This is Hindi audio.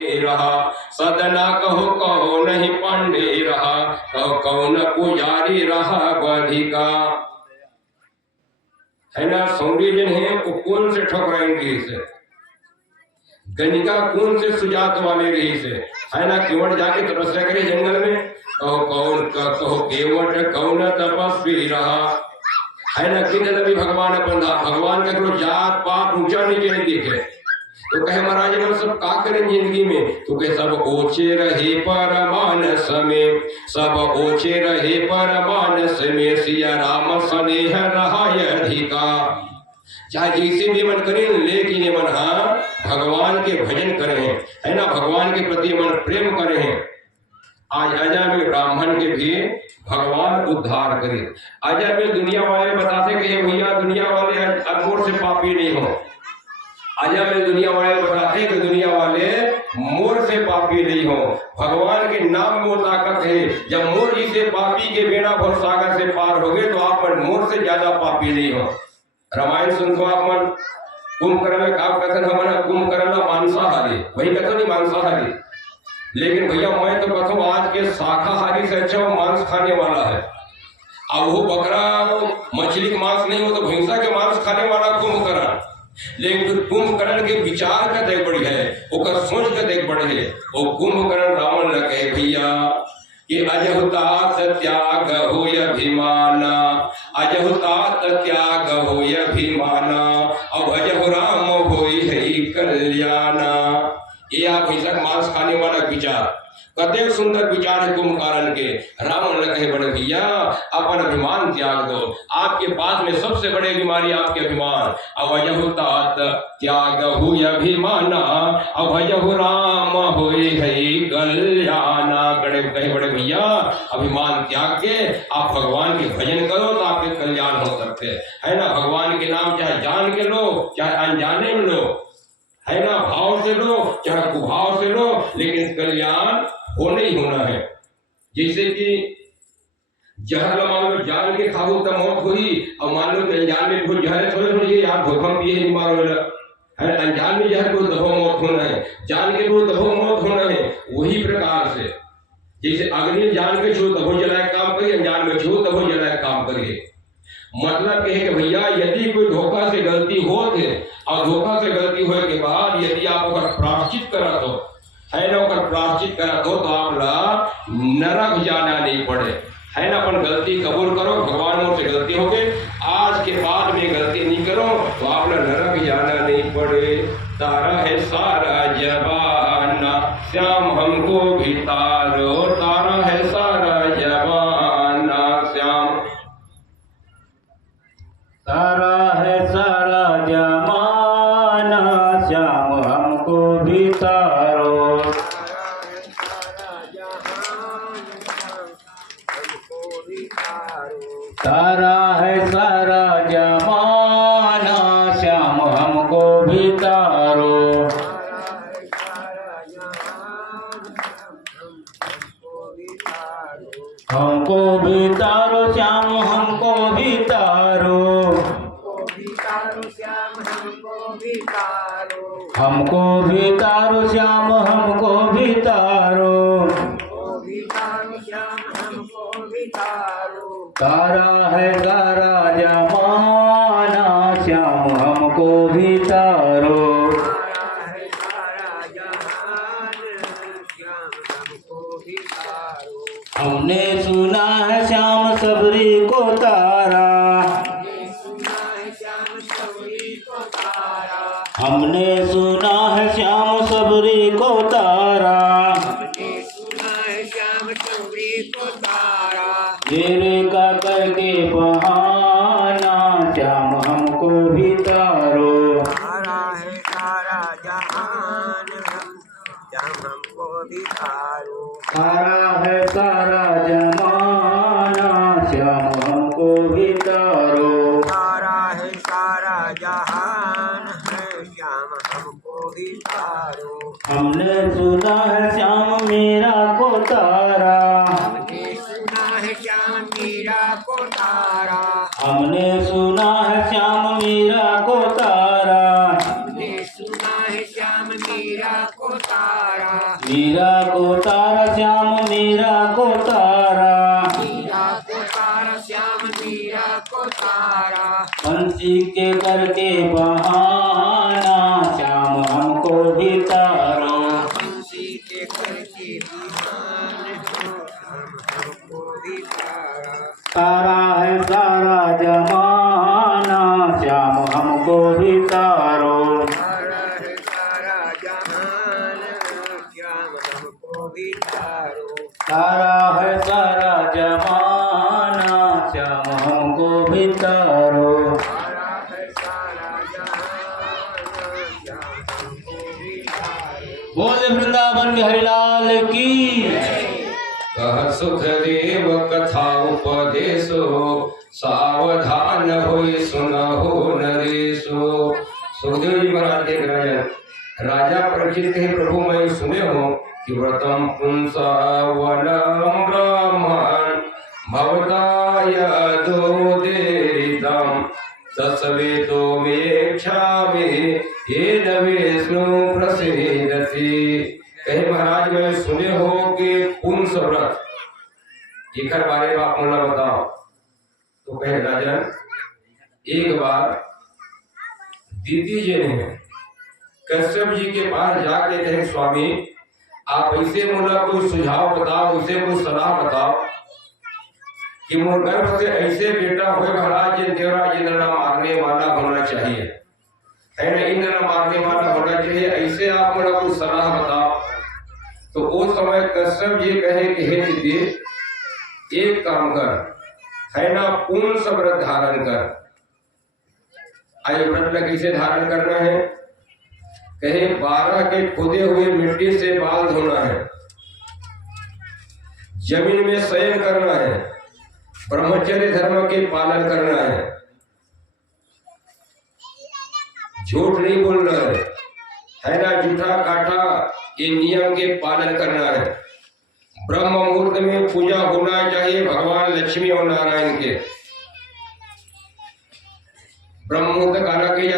रहा सदना कहो कहो नहीं पांडे रहा कहो कौन पुजारी रहा बधिका। है ना, सौरी जन है वो कौन से ठकुराएंगे से गणिका कौन से सुजात वाले रही से, है ना, केवट जाके तपस्या करे जंगल में। कहो केवट कौन तपस्वी रहा, है ना, कितने भी भगवान बंधा भगवान का कोई जात पात ऊंचा नीचे नहीं देखे। तो कहे महाराज हम सब का करें जिंदगी में, तो कहे सब ओछे रहे पर मानस में, सब ओछे रहे पर मानस में सिया राम स्नेह रहा अधिका। चाहे जैसे भी मन करें लेकिन ये मन हाँ भगवान के भजन करें, है ना, भगवान के प्रति मन प्रेम करें। आज अजा में ब्राह्मण के भी भगवान उद्धार करे। अजा में दुनिया वाले बताते कि भैया दुनिया वाले मोर से पापी नहीं हो। अजा में दुनिया वाले बताते कि दुनिया वाले मोर से पापी नहीं हो। भगवान के नाम में वो ताकत है। जब मोर जी से पापी के बेड़ा भर सागर से पार हो गए तो आप मोर से ज्यादा पापी नहीं हो। रामायण सुनते आप मन कुंभकर्ण में आप कथन हमारा कुंभकर्ण मांसाहारी, वही कथन नहीं मांसाहारी। लेकिन भैया मैं तो कहूँ आज के शाकाहारी से अच्छा वो मांस खाने वाला है। अब वो बकरा मछली का मांस नहीं हो तो भैंसा के मांस खाने वाला कुंभकर्ण। लेकिन कुंभकर्ण के विचार का देख बड़ी है, ओकर सोच का देख बड़े है। वो कुंभकर्ण रावण न कहे भैया कि अजहुतात त्याग हो अभिमाना, अजहुतात त्याग हो अभिमाना अब अजहु राम हो कल्याणा। ये आप भैंसा मांस खाने वाला विचार कते सुंदर विचार है कुंभकर्ण के। रावण ने कहे बड़े भैया अपन अभिमान त्याग दो, आपके पास में सबसे बड़ी बीमारी आपके अभिमान। अवजहुतात त्याग हो अभिमाना अवजहु राम होई है कल्याणा। कहे बड़े भैया अभिमान त्याग के आप भगवान के भजन करो तो आपके कल्याण हो सकते है ना। भगवान के नाम चाहे जान के लो चाहे अनजाने में लो, है ना, भाव से लो चाहे कुभाव से लो, लेकिन कल्याण होना ही होना है। जैसे कि जहर मान लो जान के खाओ तो मौत हुई, और मान लो अनजान में कुछ जहर थोड़े यार धोखा पिए नहीं मारो है। अनजान में जहर को दबो मौत होना है, जान के को दबो मौत होना है। वही प्रकार से जैसे अग्नि जान के छू तबो जलाए काम करिए, अनजान में छू तबो जलाए काम करिए। मतलब कहे कि भैया यदि कोई धोखा से गलती हो थे और धोखा से गलती होने के बाद यदि आप प्रायश्चित करा तो, है ना, प्रायश्चित करा तो आप नरक जाना नहीं पड़े, है ना। अपन गलती कबूल करो, भगवान से गलती हो गई, आज के बाद में गलती नहीं करो तो आप नरक जाना नहीं पड़े। तारा है सारा जवाना श्याम हमको भी तारो, तारा है सारा जवाना श्याम, तारा है सारा जमाना श्याम हमको भी तारो। तारा है सारा जमाना श्याम हमको भी तारो। हमको भी तारो श्याम हमको भी तारो, हमको भी तारो श्याम हमको भी तारो। तारा है सारा जमाना श्याम हमको भी तारो। हमने सुना है श्याम सबरी को तारा, हमने सुना है श्याम सबरी को तारा। तेरे का करके बहाना श्याम हमको भी तारो। तारा है सारा जहान श्याम हमको भी तारो। तारा है सारा जमाना श्याम हमको भी तारो। तारा है सारा जहान है श्याम हमको भी तारो। हमने सुना है श्याम मीरा को तारा, हमने सुना है श्याम मीरा को तारा। हमने सुना है श्याम मीरा को तारा। हमने सुना है श्याम मीरा को तारा। मीरा को तारा श्याम मीरा को तारा, मीरा को तारा श्याम मीरा को तारा, बंसी के करके बहाना श्याम हमको भी तारो। बंसी के करके बिहान हो हमको भी तारा। तारा है सारा जमाना श्याम हमको भी तारो। तारा है सारा जहान श्याम हमको भी तारो। तारा है सारा जमाना श्याम हमको भी तारो। तारा है सारा जहान श्याम हमको भी तारो। बोल वृंदावन बिहारी लाल की। कह सुखदेव कथा उपदेशो सावधान होई सुनहो नरेशो। सुखदेव जी महाराज देख राजा परीक्षित कहे प्रभु मैं सुने हो कि व्रतम पुंसवनम ब्रह्मण भवताय दोदेरितम तस्वेतो वेक्षामि येन विष्णु प्रसीदति। कहे महाराज मैं सुने हो कि पुंस व्रत एकर बारे में आप मुला बताओ। तो कहे राजन एक बार दीदी जी ने कश्यप जी के पास जाके कहे स्वामी आप ऐसे मुला कोई सुझाव बताओ, ऐसे कोई सलाह बताओ कि मोर गर्भ से ऐसे बेटा हुए महाराज जी देवराज इंद्र ना मारने वाला होना चाहिए, है ना, इंद्र ना मारने वाला होना चाहिए, ऐसे आप मुला कोई सलाह बताओ। तो उस समय कश्यप जी कहे कि हे दीदी एक काम कर, है ना, पुंस व्रत धारण कर। आयु व्रत में कैसे धारण करना है? कहे 12 के खोदे हुए मिट्टी से बाल धोना है, जमीन में शयन करना है, ब्रह्मचर्य धर्म के पालन करना है, झूठ नहीं बोलना है ना, जूठा काटा ये नियम के पालन करना है। ब्रह्म मुहूर्त में पूजा होना चाहिए भगवान लक्ष्मी और नारायण के। ब्रह्म मुहूर्त काला के